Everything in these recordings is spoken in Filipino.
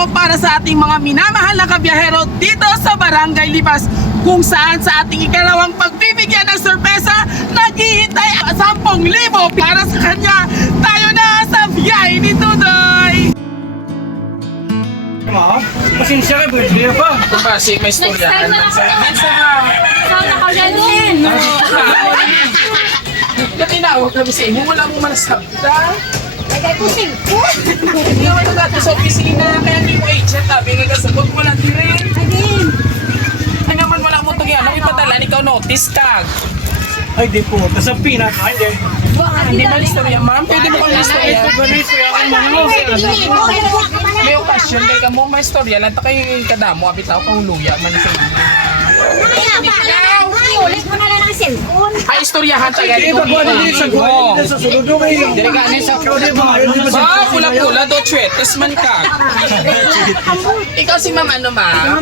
ko para sa ating mga minamahal na kabiyahero dito sa Barangay Lipas, kung saan sa ating ikalawang pagbibigyan ng sorpresa, naghihintay ang 10,000 para sa kanya. Tayo na sa biyay ni Tudoy! Pasensya ka, birthday pa. Kasi may storyahan lang sa Sana ka ganun. tinawag kami sa inyo, wala mong manasabda. Lagay ko 5. Hindi naman natin sa opisina, kaya hindi mo agent, sabi nga kasagot mo lang din rin. Again. Ay naman wala mo itong yan, ang ipadala, ikaw notice tag. Ay, di po. Tapos ang pinaka, hindi. Hindi ba istorya, ma'am? Pwede mo kang istorya. May okasyon, kaya ka mo, may istorya lang, ta kayo kadamo, abit ako kahuluya, man sa inyo. Ulit mo na lang ang cellphone. Ay, istoryahan tayo. Hindi ba buwan din sa buwan? Sa sulod mo kayo. Dire ka ano sa Ah, pula-pula do chetes man ka. Ikaw si Ma'am ano ma?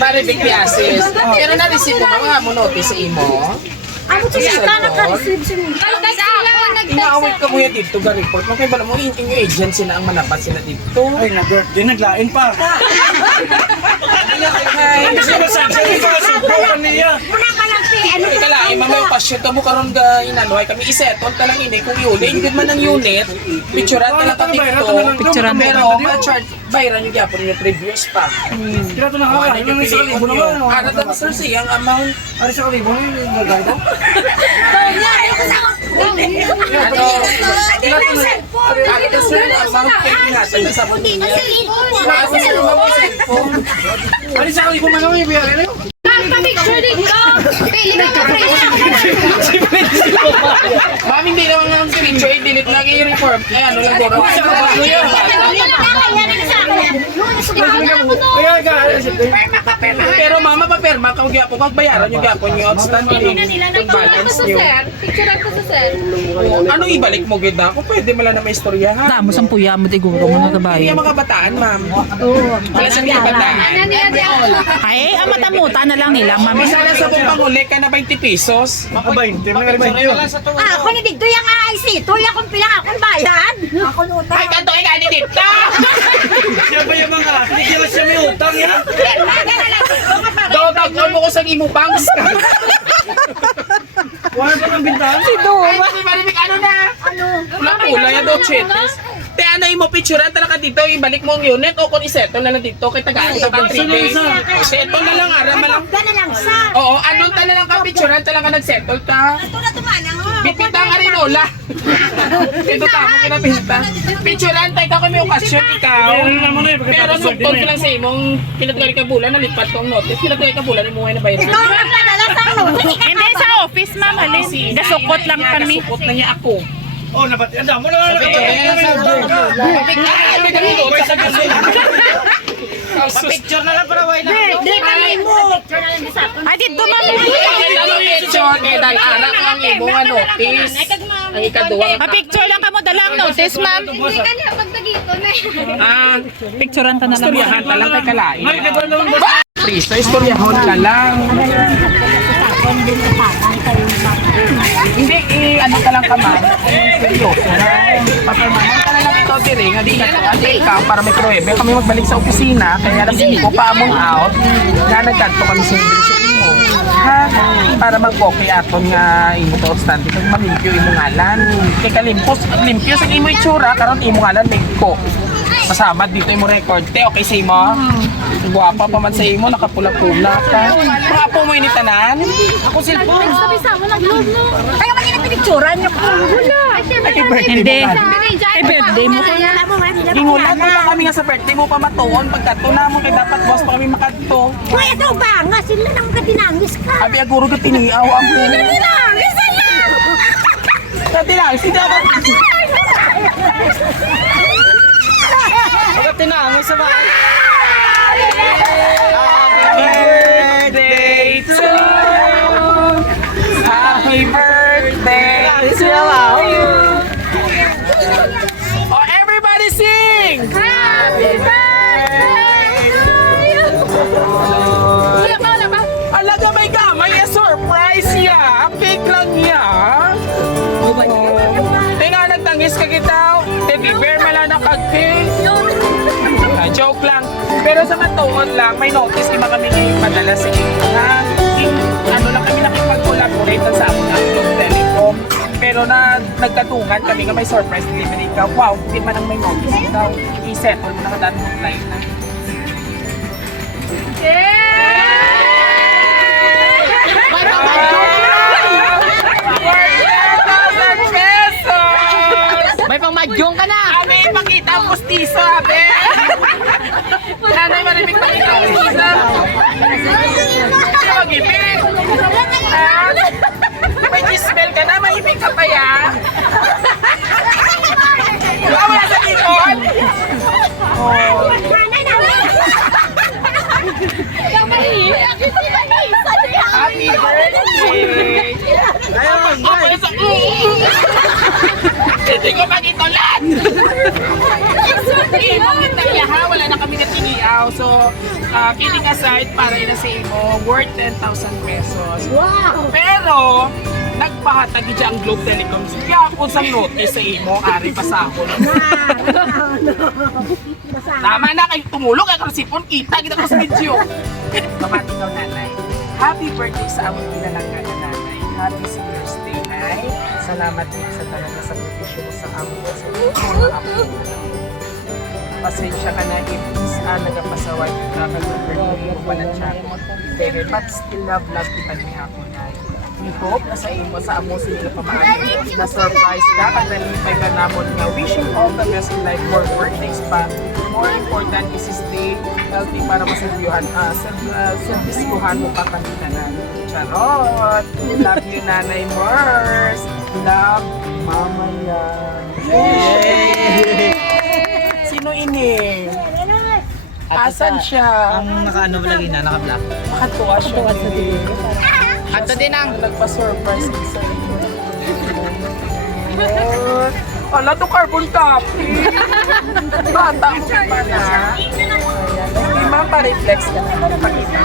Maribig Piases. Pero na-receive mo ba mga mo notice sa imo? Ano to siya ka naka-receive siya? Inaawit ka mo yan dito ga report. Kaya bala mo yung agency na ang manapat sila dito. Ay, na-birthday, naglain pa. Ay, Kasi masabi ko, subukan niya. Muna ka lang si ano. Ika lang, mamay yung pasyon ka mo karon ga inanuhay kami isettle ta lang ini kung unit, hindi man ang unit, picturean ta lang ta dito. Picturean Pero ma-charge bayran yung gyapon yung previous pa. Kira ito nakakain. Ano yung sa kalibo naman? Ano daw sir siyang amount? Ano sa kalibo? Nagay daw? Ano? Ano daw sir ang amount kay pinatan sa sabon niya? Ano sir ang cellphone? Ano sa kalibo man ako yung biyari na yun? Picture dito. Pili ka Ma'am, hindi naman ang picture, i-delete lang yung reform. Eh, ano lang buro? Ano yun? Kaya ka, Pero mama, paperma, kung po, magbayaran yung gapon yung outstanding. Yung balance nyo. Picturean ko sa sir. Anong ibalik mo, ganda? Kung pwede mala na may istorya, ha? Damo sang puya mo siguro mga Hindi kabayo. yung mga bataan, ma'am. Oo. Wala sa mga bataan. Ay, ang matamutan na lang nila, ma'am. May sana sa buong panguli ka na 20 pesos. abay, hindi mo nga 20 yun. Ako ni Digdo yung IC. Tuloy akong pilang akong bayad. Ako nutang. Ay, kanto ka ni dito! Siya ba yung mga, hindi ko siya may utang yan? Daw, mo ko sa imo banks ka. Wala pa ng bintahan? Ay, mami, marimik, ano na? Ano? Wala yan daw, chetes. Te, ano yung mo picturean talaga dito, ibalik mo ang unit o kung isettle na lang dito, kay tagaan ka pang 3 days. Settle na lang, ara malang. Gana lang sa. Oo, anong tala lang ka picturean talaga nag-settle ka? Ito na tumanang. Bitbitang arinola. Ito tamo pinapinta. Picturean tayo ka may okasyon ikaw. Pero sugtod ko lang sa imong pinatgali ka bulan, nalipat ko ang notice. Pinatgali ka bulan, imuhay na bayaran. Ikaw lang nadala sa ano. Hindi sa office, ma'am. Alin. Gasukot lang kami. Gasukot na niya ako. Oh, nabat, ang damo na Picture na lang para wala. Di kami mo. Ay, dito, ma'am. Picture kay dahil anak ang imong notice. Ang ikaduwa. Pa-picture lang kamo dalang notice, ma'am. Hindi ka na pagdagito na. Ah, Picturean ta na lang. istoryahan ka lang kay kalain. Ay, di ba naman ba? Priso, istoryahan ka lang. Hindi, ano ka lang ka man. Seryoso na. Papamaman ka na lang ito, tiri. Nga di ka to. Ate ikaw, para may pruwebe. Kami magbalik sa opisina. Kaya alas 5 pa among out. Nga nagkanto kami sa English imo. Ha? Para mag-okay aton nga imo to outstanding. Kag malimpyo imo ngalan. Kay kalimpos, limpyo sa imo itsura. Karon imo ngalan, ko. Masabad dito imo record. Te, okay sa imo? Guwapa pa man sa imo, nakapula-pula ka. Mga apo mo initanan? Ako cellphone. Sabi sa mo nag-load no. Kaya magina pinicturan niyo po. Wala. Hindi. Ay, birthday mo. Gingulat mo lang kami nga sa birthday mo pa matuon. Pagkato na mo, kaya dapat boss pa kami makadto. Kuya ito ba nga sila nang katinangis ka. Abi aguro ka tiniaw ang mo. Katinangis sila. Katinang, sino ba? Tinangos sa bahay. Happy birthday to you. Happy birthday to you. Oh, everybody sing! Happy birthday to you. Alaga may gamay, surprise ya! Cake lang ya! Tinga nagtangis ka kita, teddy bear mala na kag-cake. Joke Joke lang. Pero sa matuon lang, may notice iba kami ngayon madala sa inyo na ano lang kami nakipag-collaborate sa amin ng Globe Telecom. Pero na nagkatungan kami nga may surprise delivery ka. Wow, hindi man ang may notice ikaw. I-settle mo na ka daan hotline na. May pangmadyong ka na! Abi, pakita ang pustiso, abi! Nanay, marimig pakita ang pustiso! Hindi mag-ibig! May gismel ka na, mahimig ka pa ya! Wala sa likod! Oh. Happy birthday! Ayun, guys! Hindi ko magitulan! Imo, ha? Wala na kami natiniaw. So, kidding aside, para ina sa imo, worth 10,000 pesos. Wow! Pero, nagpahatag siya ang Globe Telecom. Kaya ako sa notice sa imo, ari pasahon. Tama na, kayo tumulog, ay karsipon, kita ko sa video. Pamati daw, nanay. Happy birthday sa among pinalangga na nanay. Happy senior's day, nay. Salamat din sa talaga sa provision mo sa among sa mga apo. Pasensya ka na, ibis nagapasaway ka birthday mo pa na siya. But still love kita ni ako, nay. We hope na sa imo sa amo sila pamaagi na surprise ka at nalipay ka namon nga wishing all the best in life for birthdays pa. More important is stay healthy para masabihan servisyuhan mo pa kanina na. Charot! Love you, Nanay Mars! Love, Mama yan! Sino ini? Asan siya? Ang naka-ano lagi na, naka-black. Nakatuwa siya. Ato din ang... Nagpa-surprise sa iyo. Ala to carbon copy. Bata mo pa na. Hindi ma'am, pa-reflex ka na. Pakita.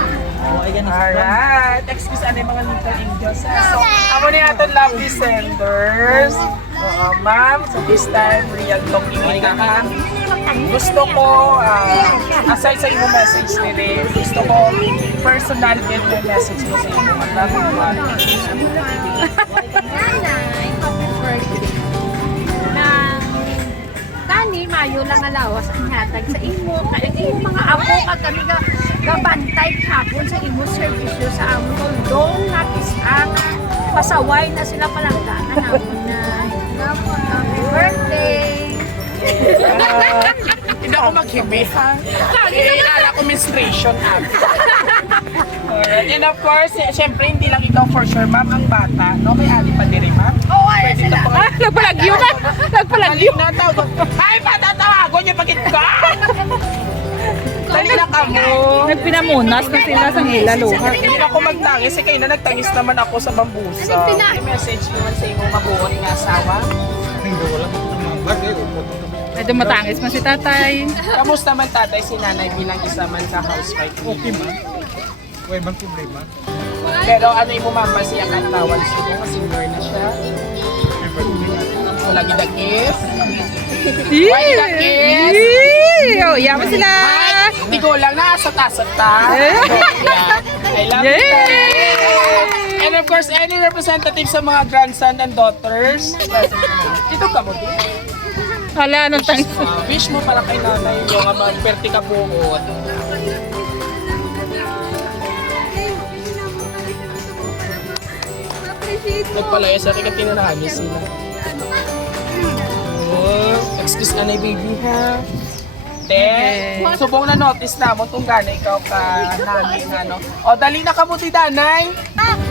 Alright. Excuse ano yung mga little angels. So, ako na yung atong lovely senders. Ma'am, so this time, real talking ka ha. Gusto ko, aside sa iyong message nila, gusto ko personal din yung message mo sa iyong mga loving one. Nanay, happy birthday. Kani, mayo lang alawas ang hatag sa imo. Kaya yung mga apo ka kami gabantay hapon sa imo servisyo sa amo. Dong napis ang pasaway na sila palanggaan namin na. Happy birthday! Hindi ako maghibi ha. Inala ko menstruation natin. Alright, and of course, syempre hindi lang ikaw for sure, ma'am, ang bata. No, may ali pa din, ma'am. Oo, ay sila. Nagpalagyo na! Nagpalagyo! Na tawag. Ay, patatawagon niyo pagit ka! Dali na ka mo. Nagpinamunas na sila sa nilaluha. Hindi na ako magtangis. Kayo na nagtangis naman ako sa bambusa. May message naman sa iyong mabuot nga asawa. Medyo matangis man si tatay. Kamusta man tatay si nanay bilang isa man ka housewife? Okay man. Huwag bang problema? Pero ano yung mumamba siya kantawan siya kasi senior na siya. So lagi the kiss. Why the kiss? Oh, yaman sila! Hindi ko lang naasat-asat ta. I love you, Daddy. And of course, any representative sa mga grandson and daughters. Dito ka mo din. Hala, anong tangis? Wish mo para kay nanay yung mga perti ka buod. Nagpalaya sa akin katina na kami sila. Oh, excuse na baby ha. Te, subong na notice na mo itong gana ikaw ka namin ano. O dali na ka mo ti danay.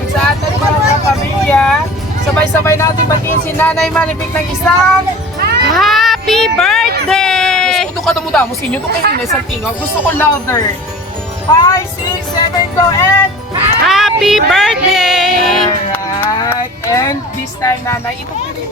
Sa atin mga pamilya. Sabay-sabay natin batiin si Nanay Malibig ng isang Happy birthday! gusto ka mo sa inyo ito kayo na isang tingog. Gusto ko louder. 5, 6, 7, go and Happy birthday! alright. And this time, Nanay, ito rin.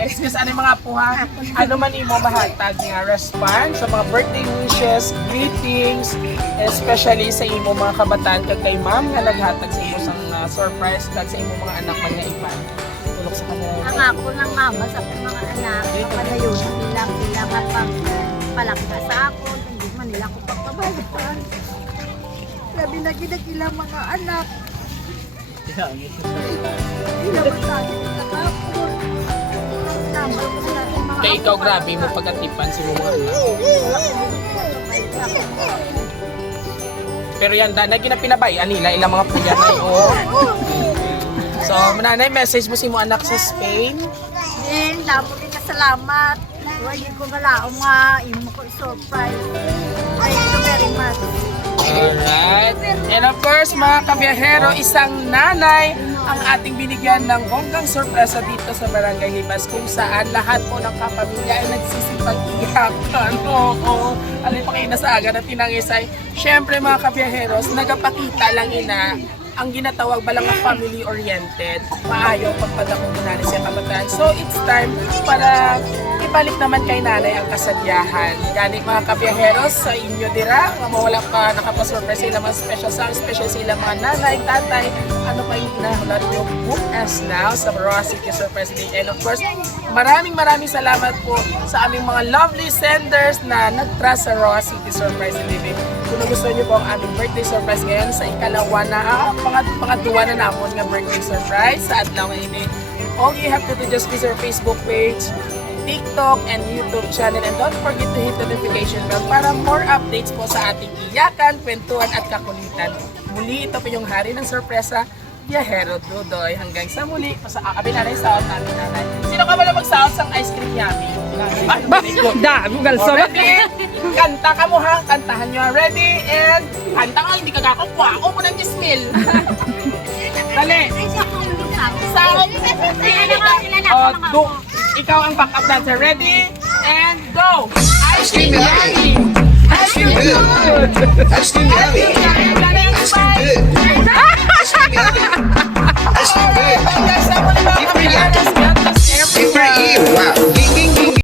Excuse ano yung mga puha. Ano man imo mahatag nga response sa mga birthday wishes, greetings, especially sa imo mga kabataan kag kay ma'am nga naghatag sa imo sang surprise kag sa imo mga anak man nga ipan. Tulok sa kanila. Ang ako ng mama sa akong mga anak, kapalayo nila kapag palakta sa ako, hindi man nila ko ginagidag ilang mga anak. Ilang tayo nakapur. Kaya ikaw grabe mo pagkatipan si mga anak. Pero yan, na ginapinabayan nila ilang mga puya na yun. So, nanay, message mo si mo anak sa Spain. Then, damo rin ka salamat. Hindi ko galaong nga, imo ko surprise. Thank you very much. Alright. And of course, mga kabiyahero, isang nanay ang ating binigyan ng bonggang sorpresa dito sa Barangay Libas kung saan lahat po ng kapamilya ay nagsisipag-iyakan. Oo. Alay pa kayo na sa aga na tinangisay. Siyempre mga kabiyaheros, nagapakita lang ina ang ginatawag balang family-oriented, maayaw pagpadakong nanay siya kabataan. So it's time para ibalik naman kay nanay ang kasadyahan. Ganit mga kabiyaheros sa inyo dira, nga mawala pa nakapasurprise sila mga special song, special sila mga nanay, tatay, ano pa yung hinahulat nyo, book us now sa Roa City Surprise Day. And of course, maraming salamat po sa aming mga lovely senders na nag-trust sa Roa City Surprise Day. Kung gusto niyo po ang aming birthday surprise ngayon sa ikalawa na, pangatluwa na namon nga birthday surprise sa adlaw ini. All you have to do just visit our Facebook page, TikTok, and YouTube channel. And don't forget to hit the notification bell para more updates po sa ating iyakan, kwentuhan at kakulitan. Muli, ito po yung hari ng sorpresa, Biyahero Dudoy. Hanggang sa muli, kami nanay sahot namin nanay. Sino ka ba na mag-sahot sa ice cream yummy? Google Oh, ready? Kanta ka mo ha, kantahan nyo. Ready? And kanta ka, hindi ka kakakwa. O mo ng gismil. Dali. Sahot. Ikaw ang backup dancer. Ready? And go! Ice cream yummy! Ice cream good! Ice cream yummy!